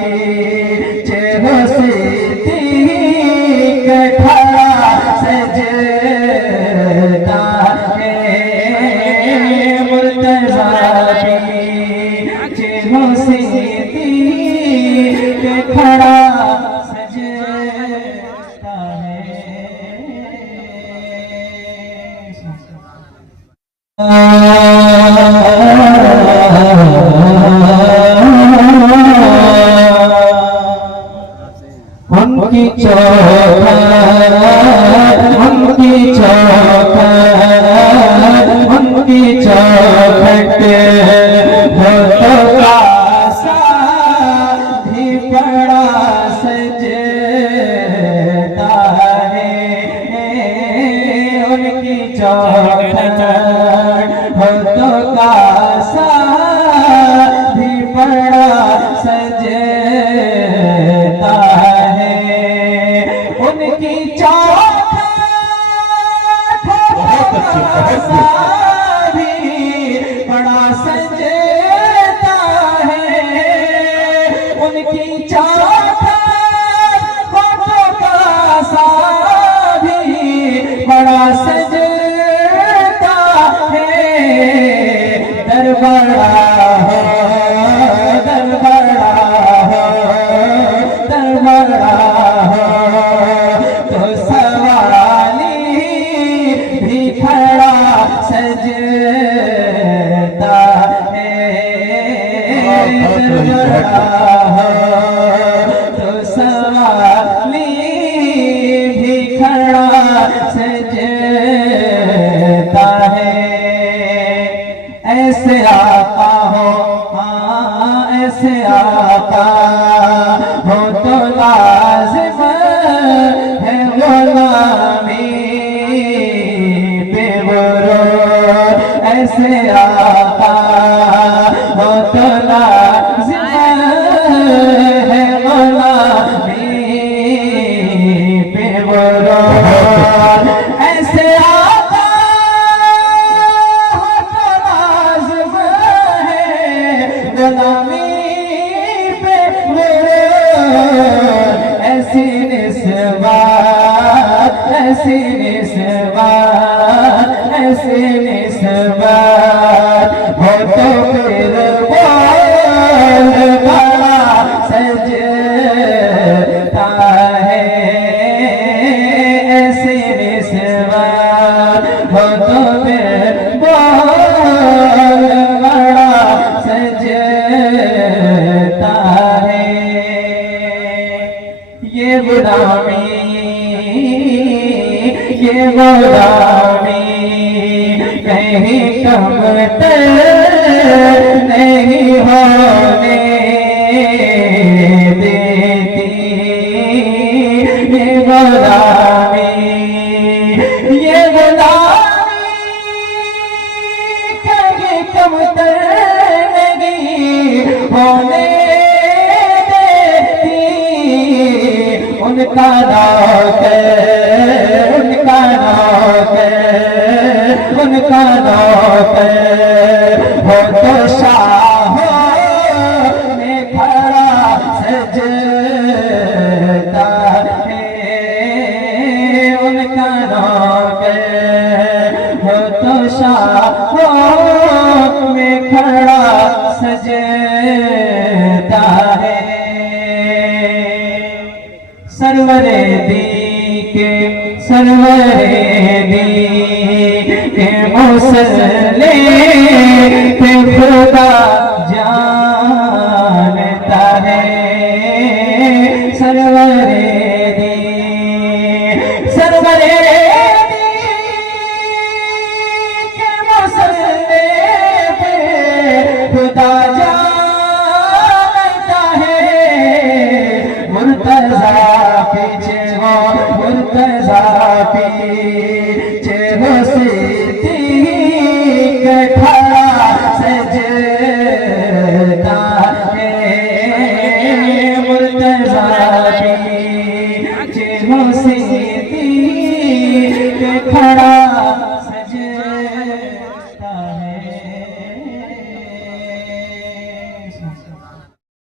पीछे हो सिद्दीक़ खड़ा सजदा है मुर्तज़ा पीछे हो सिद्दीक़ खड़ा सजदा उनकी चौखट हो तो कासा भी बड़ा सजदा है उनकी चौखट हो तो कासा भी बड़ा सजदा है उनकी चौखट भी बड़ा सजदा है उनकी चौखट भी बड़ा सजदा है दरबारा हो दरबारा हो दरबारा हो तो सवाली भी खड़ा सजदा है दरबारा हो तो सवाली भी खड़ा सजदा है ऐसे आका हो हाँ ऐसे आका हो तो लाज़िम है गुलामी पे बुरो ऐसे आका हो तो लाज़िम है गुलामी पे बुरो ऐसे आका हो तो लाज़िम है गुलामी पे बुरो ऐसी निस्बत ऐसी निस्बत ऐसी निस्बत हो तो फिर बोल बड़ा सजदा है ऐसी निस्बत हो तो फिर बोल बड़ा सजदा है ये गुलामी कहीं कम नहीं होने देती ये गुलामी कहीं कम नहीं होने देती उनका नौकर हो तो शाहों में खड़ा सजदा है उनका नौकर हो तो शाहों में खड़ा सजदा है सरवरे दी के मुसल्ले पे खुदा जानता है सरवरे दी के मुसल्ले पे खुदा जानता है मुर्तज़ा पीछे हो मुर्तज़ा पीछे